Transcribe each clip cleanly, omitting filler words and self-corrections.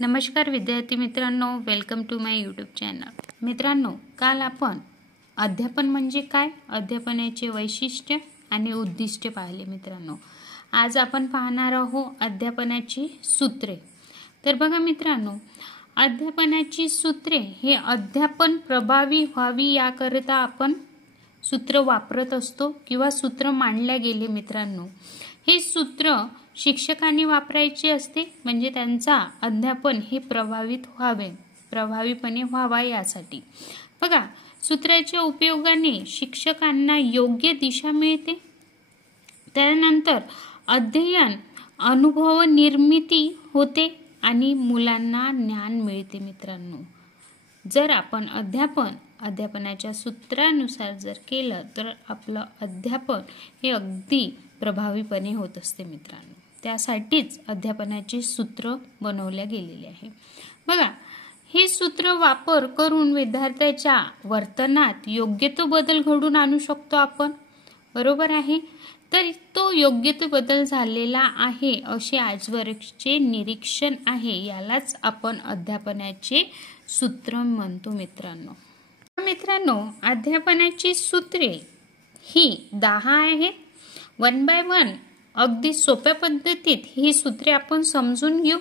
नमस्कार विद्यार्थी मित्रांनो, welcome to my YouTube channel. मित्रांनो, काल आपण अध्यापन म्हणजे काय, अध्यापनाचे वैशिष्ट्य आणि उद्दिष्ट पाहिले। मित्रांनो, आज आपण पाहणार आहोत अध्यापनाची सूत्रे। तर बघा मित्रांनो, अध्यापनाची सूत्रे हे अध्यापन प्रभावी व्हावी याकरिता आपण सूत्र वापरत असतो किंवा सूत्र मांडले गेले। मित्रांनो, हे सूत्र शिक्षकांनी वापरायचे असते, म्हणजे त्यांचा अध्यापन हे प्रभावीपणे व्हावा यासाठी। बघा, सूत्राच्या उपयोगाने शिक्षकांना योग्य दिशा मिळते, त्यानंतर अध्ययन अनुभव निर्मिती होते आणि मुलांना ज्ञान मिळते। मित्रांनो, जर आपण अध्यापनाच्या सूत्रानुसार जर केलं तर आपलं अध्यापन हे अगदी प्रभावीपणे होत असते। मित्रांनो, त्यासाठीच अध्यापनाचे सूत्र बनवले गेलेले आहे। बघा, हे सूत्र वापर करून विद्यार्थ्याच्या वर्तनात योग्य तो बदल घडून आणू शकतो आपण, बरोबर आहे। तर तो योग्य तो बदल झालेला आहे असे आजवरचे निरीक्षण आहे, यालाच आपण अध्यापनाचे सूत्र म्हणतो। मित्रांनो, अध्यापनाची सूत्रे ही 10 आहेत। 1 बाय 1 अगदी सोप्या पद्धतीत ही सूत्रे आपण समजून घेऊ।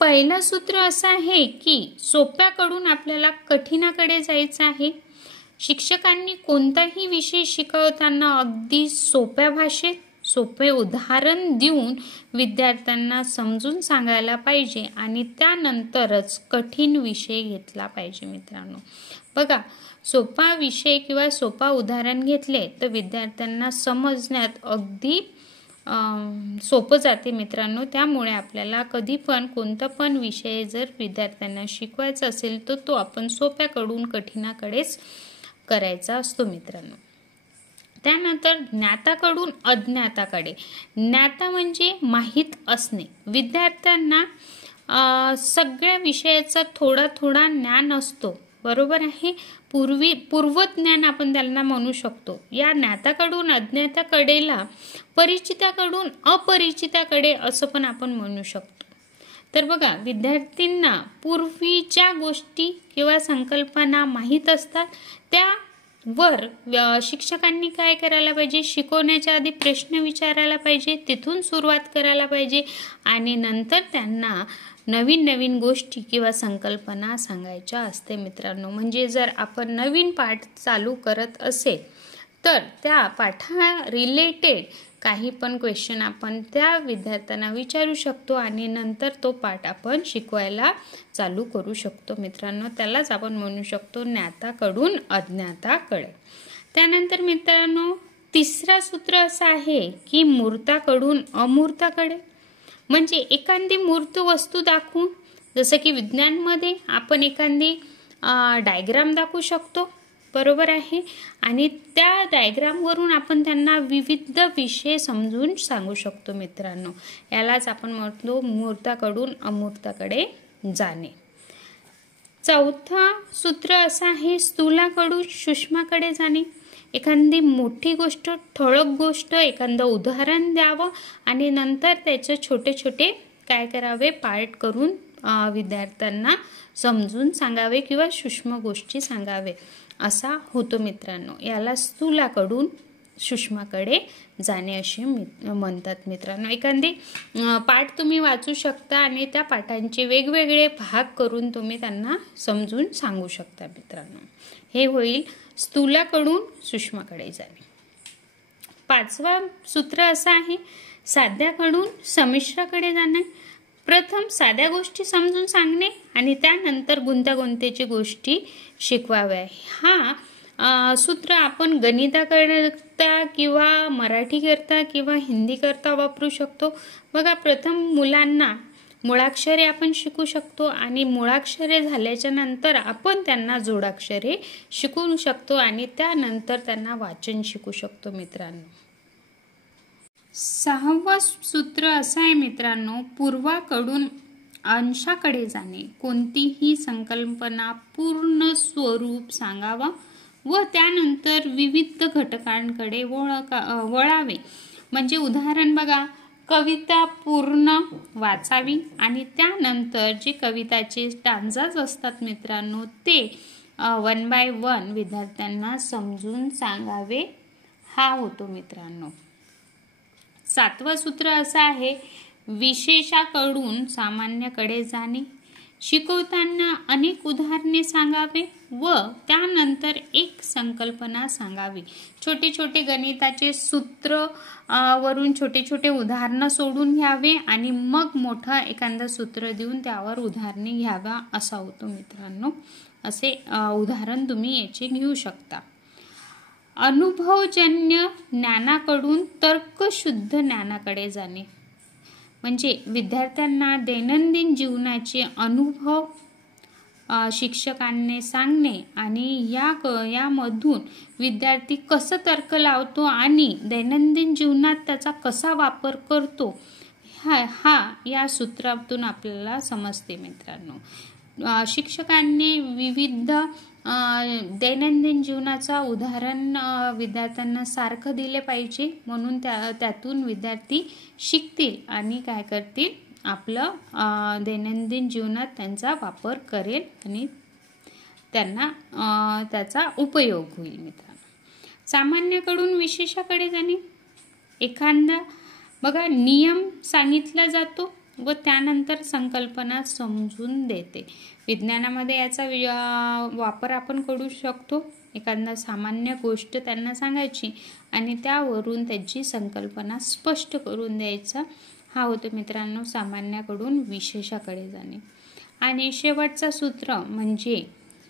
पहिलं सूत्र असं आहे की सोप्याकडून आपल्याला कठीणाकडे जायचं आहे। शिक्षकांनी कोणताही विषय शिकवताना अगदी सोप्या भाषेत सोपे उदाहरण देऊन विद्यार्थ्यांना समजून सांगायला पाहिजे आणि त्यानंतरच कठीण विषय घेतला पाहिजे। मित्रांनो, बघा, सोपा विषय किंवा सोपा उदाहरण घेतले तर विद्यार्थ्यांना समजण्यात अगदी सोपं जाते। मित्रांनो, त्यामुळे आपल्याला कधी पण कोणता पण विषय जर विद्यार्थ्यांना शिकवायचा असेल तर तो आपण सोप्याकडून कठीणाकडेच करायचा असतो। मित्रांनो, त्यानंतर ज्ञाताकडून अज्ञाताकडे। ज्ञाता म्हणजे माहित असणे, विद्यार्थ्यांना सगळ्या विषयाचा थोडा ज्ञान असतो, बरोबर आहे। पूर्वज्ञान आपण त्यांना म्हणू शकतो। या ज्ञाताकडून अज्ञाताकडेला परिचिताकडून अपरिचिताकडे असं पण आपण म्हणू शकतो। तर बघा, विद्यार्थ्यांना पूर्वीच्या गोष्टी किंवा संकल्पना माहीत असतात, त्यावर शिक्षकांनी काय करायला पाहिजे, शिकवण्याच्या आधी प्रश्न विचारायला पाहिजे, तिथून सुरुवात करायला पाहिजे आणि नंतर त्यांना नवीन गोष्टी किंवा संकल्पना सांगायच्या असते। मित्रांनो, म्हणजे जर आपण नवीन पाठ चालू करत असेल तर त्या पाठा रिलेटेड काही पण क्वेश्चन आपण त्या विद्यार्थ्यांना विचारू शकतो आणि नंतर तो पाठ आपण शिकवायला चालू करू शकतो। मित्रांनो, त्यालाच आपण म्हणू शकतो ज्ञाताकडून अज्ञाताकडे। त्यानंतर मित्रांनो, तिसरा सूत्र असं आहे की मूर्ताकडून अमूर्ताकडे। म्हणजे एखादी मूर्त वस्तू दाखवून, जसं की विज्ञानमध्ये आपण एखादी डायग्राम दाखवू शकतो, बरोबर आहे, आणि त्या डायग्रामवरून आपण त्यांना विविध विषय समजून सांगू शकतो। मित्रांनो, यालाच आपण म्हणतो मूर्ताकडून अमूर्ताकडे जाणे। चौथा सूत्र असं आहे स्थूलाकडून सूक्ष्माकडे जाणे। एखादी मोठी गोष्ट, ठळक गोष्ट, एखादं उदाहरण द्यावं आणि नंतर त्याचे छोटे काय करावे, पार्ट करून विद्यार्थ्यांना समजून सांगावे किंवा सूक्ष्म गोष्टी सांगावे असा होतो। मित्रांनो, याला स्थूलाकडून सूक्ष्माकडे जाणे असे म्हणतात। मित्रांनो, एखादी पाठ तुम्ही वाचू शकता आणि त्या पाठांचे वेगवेगळे भाग करून तुम्ही त्यांना समजून सांगू शकता। मित्रांनो, हे होईल स्थूलाकडून सूक्ष्माकडे जाणे। पाचवा सूत्र असं आहे साध्याकडून संमिश्राकडे जाणे। प्रथम साध्या गोष्टी समजून सांगणे आणि त्यानंतर गुंतागुंतीच्या गोष्टी शिकवाव्या। हा सूत्र आपण गणिताकरता किंवा मराठी करता किंवा हिंदी करता वापरू शकतो। बघा, प्रथम मुलांना मुळाक्षरे आपण शिकू शकतो आणि मुळाक्षरे झाल्याच्या नंतर आपण त्यांना जोडाक्षरे शिकवू शकतो आणि त्यानंतर त्यांना वाचन शिकू शकतो। मित्रांनो, सहावं सूत्र असं आहे मित्रांनो, पूर्वाकडून अंशाकडे जाणे। कोणतीही संकल्पना पूर्ण स्वरूप सांगावा व त्यानंतर विविध घटकांकडे वळावे। म्हणजे उदाहरण बघा, कविता पूर्ण वाचावी आणि त्यानंतर जे कविताचे स्टांजाज असतात मित्रांनो ते 1 बाय 1 विद्यार्थ्यांना समजून सांगावे हा होतो मित्रांनो. 7वं सूत्र असं आहे, विशेषाकडून सामान्याकडे जाणे. शिकवताना अनेक उदाहरणे सांगावे व त्यानंतर एक संकल्पना सांगावी. छोटे छोटे गणिताचे सूत्र वरून छोटे छोटे उदाहरणं सोडून घ्यावे आणि मग मोठं एखादं सूत्र देऊन त्यावर उदाहरणे घ्यावा असा होतो मित्रांनो. असे उदाहरण तुम्ही याचे घेऊ शकता. अनुभवजन्य ज्ञानाकडून तर्कशुद्ध ज्ञानाकडे जाणे. म्हणजे विद्यार्थ्यांना दैनंदिन जीवनाचे अनुभव शिक्षकांनी सांगणे आणि यामधून विद्यार्थी कसं तर्क लावतो आणि दैनंदिन जीवनात त्याचा कसा वापर करतो हा या सूत्रातून आपल्याला समजते मित्रांनो. शिक्षकांनी विविध दैनंदिन जीवनाचा उदाहरण विद्यार्थ्यांना सारखं दिले पाहिजे, म्हणून त्यातून विद्यार्थी शिकतील आणि काय करतील, आपलं दैनंदिन जीवनात त्यांचा वापर करेल आणि त्यांना त्याचा उपयोग होईल मित्रांनो. सामान्याकडून विशेषाकडे जाणे. एखादा बघा नियम सांगितला जातो व त्यानंतर संकल्पना समजून देते. विज्ञानामध्ये याचा वापर आपण करू शकतो. एखादा सामान्य गोष्ट त्यांना सांगायची आणि त्यावरून त्याची संकल्पना स्पष्ट करून द्यायचा हा होतो मित्रांनो सामान्याकडून विशेषाकडे जाणे. आणि शेवटचा सूत्र म्हणजे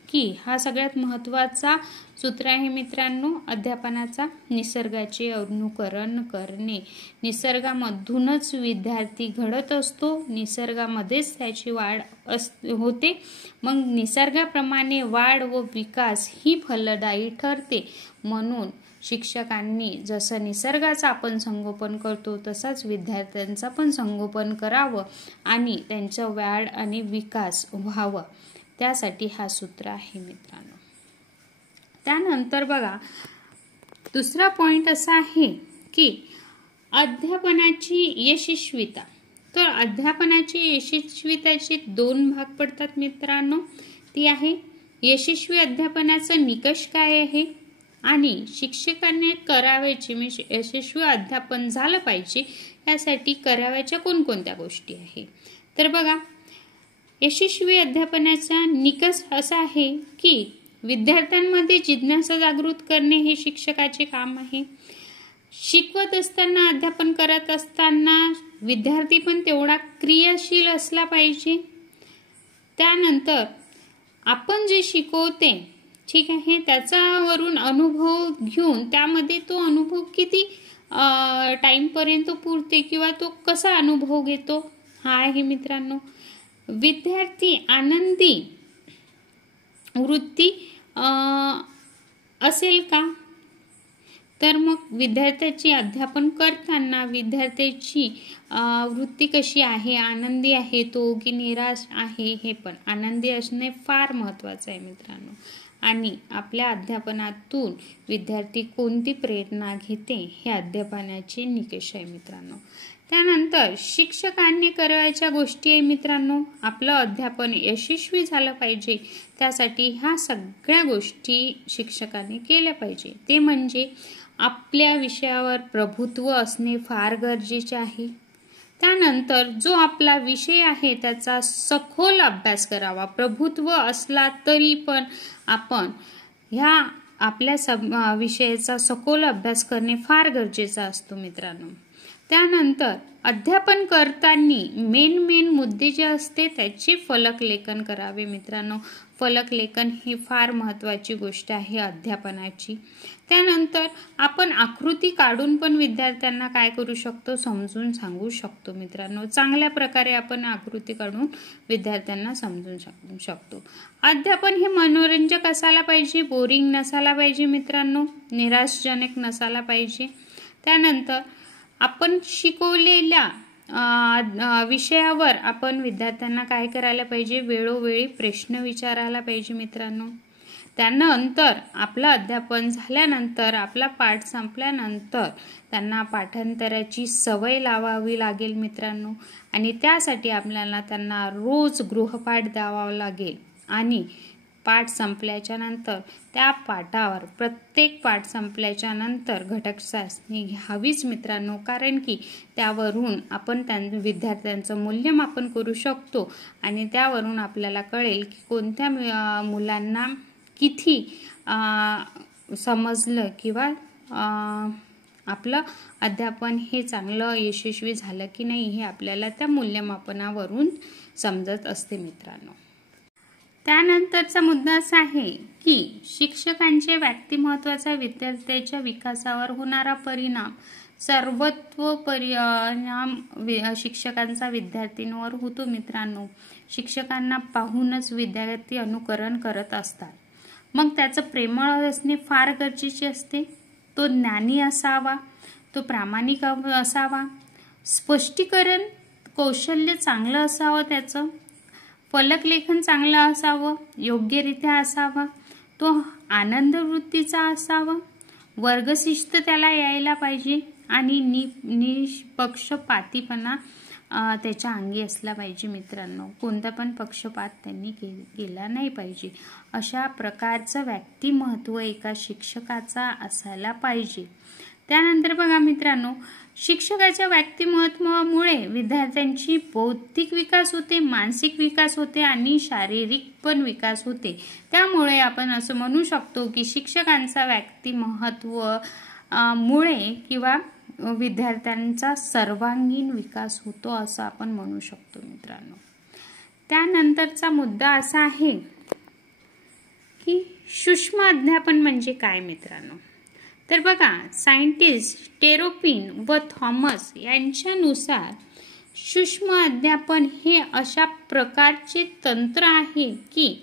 की हा सगळ्यात महत्त्वाचा सूत्र आहे मित्रांनो अध्यापनाचा, निसर्गाचे अनुकरण करणे. निसर्गामधूनच विद्यार्थी घडत असतो, निसर्गामध्येच त्याची वाढ होते. मग निसर्गाप्रमाणे वाढ व विकास ही फलदायी ठरते. म्हणून शिक्षकांनी जसं निसर्गाचं आपण संगोपन करतो तसाच विद्यार्थ्यांचा पण संगोपन करावं आणि त्यांचा वाढ आणि विकास व्हावं, त्यासाठी हा सूत्र आहे मित्रांनो. त्यानंतर बघा दुसरा पॉइंट असा आहे की अध्यापनाची यशस्वीता. तर अध्यापनाची यशस्वीताचे 2 भाग पडतात मित्रांनो. ती आहे यशस्वी अध्यापनाचा निकष काय आहे आणि शिक्षकांनी करावयाचे म्हणजे यशस्वी अध्यापन झालं पाहिजे यासाठी करावयाच्या कोणकोणत्या गोष्टी आहे. तर बघा यशस्वी अध्यापनाचा निकष असा आहे की विद्यार्थ्यांमध्ये जिज्ञासा जागृत करणे हे शिक्षकाचे काम आहे. शिकवत असताना अध्यापन करत असताना विद्यार्थी पण तेवढा क्रियाशील असला पाहिजे. त्यानंतर आपण जे शिकवते ठीक आहे त्याच्यावरून अनुभव घेऊन त्यामध्ये तो अनुभव किती टाइमपर्यंत पुरते किंवा तो कसा अनुभव घेतो हा आहे मित्रांनो. विद्यार्थी आनंदी वृत्ती असेल का, तर मग विद्यार्थ्याची अध्यापन करताना विद्यार्थ्याची वृत्ती कशी आहे, आनंदी आहे तो की निराश आहे. हे पण आनंदी असणे फार महत्त्वाचं आहे मित्रांनो. आणि आपल्या अध्यापनातून विद्यार्थी कोणती प्रेरणा घेते हे अध्यापनाचे निकष आहे मित्रांनो. त्यानंतर शिक्षकांनी करायच्या गोष्टी आहे मित्रांनो. आपलं अध्यापन यशस्वी झालं पाहिजे त्यासाठी ह्या सगळ्या गोष्टी शिक्षकांनी केल्या पाहिजे. ते म्हणजे आपल्या विषयावर प्रभुत्व असणे फार गरजेचे आहे. त्यानंतर जो आपला विषय आहे त्याचा सखोल अभ्यास करावा. प्रभुत्व असला तरी पण आपण ह्या आपल्या विषयाचा सखोल अभ्यास करणे फार गरजेचा असतो मित्रांनो. त्यानंतर अध्यापन करताना मेन मुद्दे जे असते त्याचे फलकलेखन करावे मित्रांनो. फलकलेखन ही फार महत्त्वाची गोष्ट आहे अध्यापनाची. त्यानंतर आपण आकृती काढून पण विद्यार्थ्यांना काय करू शकतो, समजून सांगू शकतो मित्रांनो. चांगल्या प्रकारे आपण आकृती काढून विद्यार्थ्यांना समजून सांगू शकतो. अध्यापन हे मनोरंजक असायला पाहिजे, बोरिंग नसायला पाहिजे मित्रांनो, निराशजनक नसायला पाहिजे. त्यानंतर आपण शिकवलेल्या विषयावर आपण विद्यार्थ्यांना काय करायला पाहिजे, वेळोवेळी प्रश्न विचारायला पाहिजे मित्रांनो. त्यानंतर आपलं अध्यापन झाल्यानंतर, आपला पाठ संपल्यानंतर त्यांना पाठांतराची सवय लावावी लागेल मित्रांनो. आणि त्यासाठी आपल्याला त्यांना रोज गृहपाठ द्यावा लागेल. आणि पाठ संपल्याच्या नंतर त्या पाठावर, प्रत्येक पाठ संपल्याच्या नंतर घटक चाचणी घ्यावीच मित्रांनो. कारण की त्यावरून आपण विद्यार्थ्यांचं मूल्यमापन करू शकतो आणि त्यावरून आपल्याला कळेल की कोणत्या मुलांना किती समजलं किंवा आपलं अध्यापन हे चांगलं यशस्वी झालं की नाही हे आपल्याला त्या मूल्यमापनावरून समजत असते मित्रांनो. त्यानंतरचा मुद्दा असा आहे की शिक्षकांचे व्यक्तिमत्त्वाचा विद्यार्थ्याच्या विकासावर होणारा परिणाम, सर्वत्व परिणाम शिक्षकांचा विद्यार्थ्यांवर होतो मित्रांनो. शिक्षकांना पाहूनच विद्यार्थी अनुकरण करत असतात. मग त्याचं प्रेमळ असणे फार गरजेचे असते. तो ज्ञानी असावा, तो प्रामाणिक असावा, स्पष्टीकरण कौशल्य चांगलं असावं, त्याचं फलकलेखन चांगलं असावं, योग्यरित्या असावा, तो आनंद वृत्तीचा असावा, वर्गशिस्त त्याला यायला पाहिजे आणि निपक्षपातीपणा त्याच्या अंगी असला पाहिजे मित्रांनो. कोणता पण पक्षपात त्यांनी केला नाही पाहिजे. अशा प्रकारचं व्यक्तिमत्व एका शिक्षकाचा असायला पाहिजे. त्यानंतर बघा मित्रांनो, शिक्षकाच्या व्यक्तिमत्वामुळे विद्यार्थ्यांची बौद्धिक विकास होते, मानसिक विकास होते आणि शारीरिक पण विकास होते. त्यामुळे आपण असं म्हणू शकतो की शिक्षकांचा व्यक्तिमत्व मुळे किंवा विद्यार्थ्यांचा सर्वांगीण विकास होतो असं आपण म्हणू शकतो मित्रांनो. त्यानंतरचा मुद्दा असा आहे की सूक्ष्म अध्यापन म्हणजे काय मित्रांनो. तर बघा, सायंटिस्ट टेरोपिन व थॉमस यांच्यानुसार सूक्ष्म अध्यापन हे अशा प्रकारचे तंत्र आहे की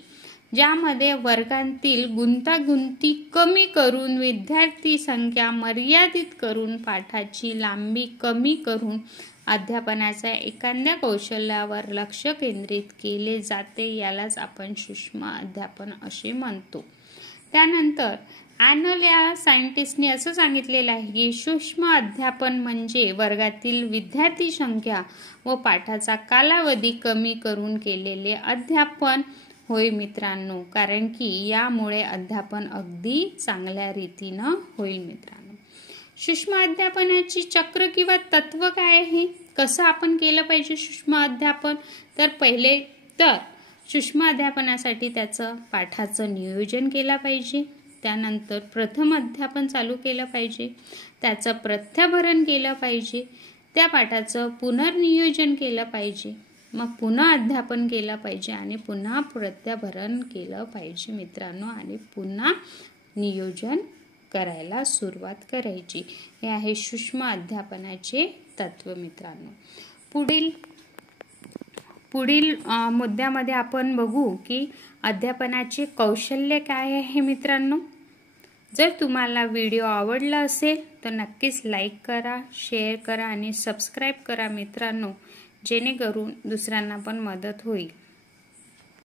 ज्यामध्ये वर्गांतील गुंतागुंती कमी करून, विद्यार्थी संख्या मर्यादित करून, पाठाची लांबी कमी करून अध्यापनाच्या एखाद्या कौशल्यावर लक्ष केंद्रित केले जाते. यालाच आपण सूक्ष्म अध्यापन असे म्हणतो. त्यानंतर ॲनल या सायंटिस्टने असं सांगितलेलं आहे की सूक्ष्म अध्यापन म्हणजे वर्गातील विद्यार्थी संख्या व पाठाचा कालावधी कमी करून केलेले अध्यापन होय मित्रांनो. कारण की यामुळे अध्यापन अगदी चांगल्या रीतीनं होईल मित्रांनो. सूक्ष्म अध्यापनाची चक्र किंवा तत्व काय आहे, कसं आपण केलं पाहिजे सूक्ष्म अध्यापन. तर पहिले तर सूक्ष्म अध्यापनासाठी त्याचं पाठाचं नियोजन केलं पाहिजे. त्यानंतर प्रथम अध्यापन चालू केलं पाहिजे, त्याचं प्रत्याभरण केलं पाहिजे, त्या पाठाचं पुनर्नियोजन केलं पाहिजे, मग पुन्हा अध्यापन केलं पाहिजे आणि पुन्हा प्रत्याभरण केलं पाहिजे मित्रांनो. आणि पुन्हा नियोजन करायला सुरुवात करायची. हे आहे सूक्ष्म अध्यापनाचे तत्व मित्रांनो. पुढील मुद्द्यामध्ये आपण बघू की अध्यापनाचे कौशल्य काय आहे मित्रांनो. जर तुम्हाला व्हिडिओ आवडला असेल तर नक्कीच लाईक करा, शेअर करा आणि सबस्क्राईब करा मित्रांनो, जेणेकरून दुसऱ्यांना पण मदत होईल.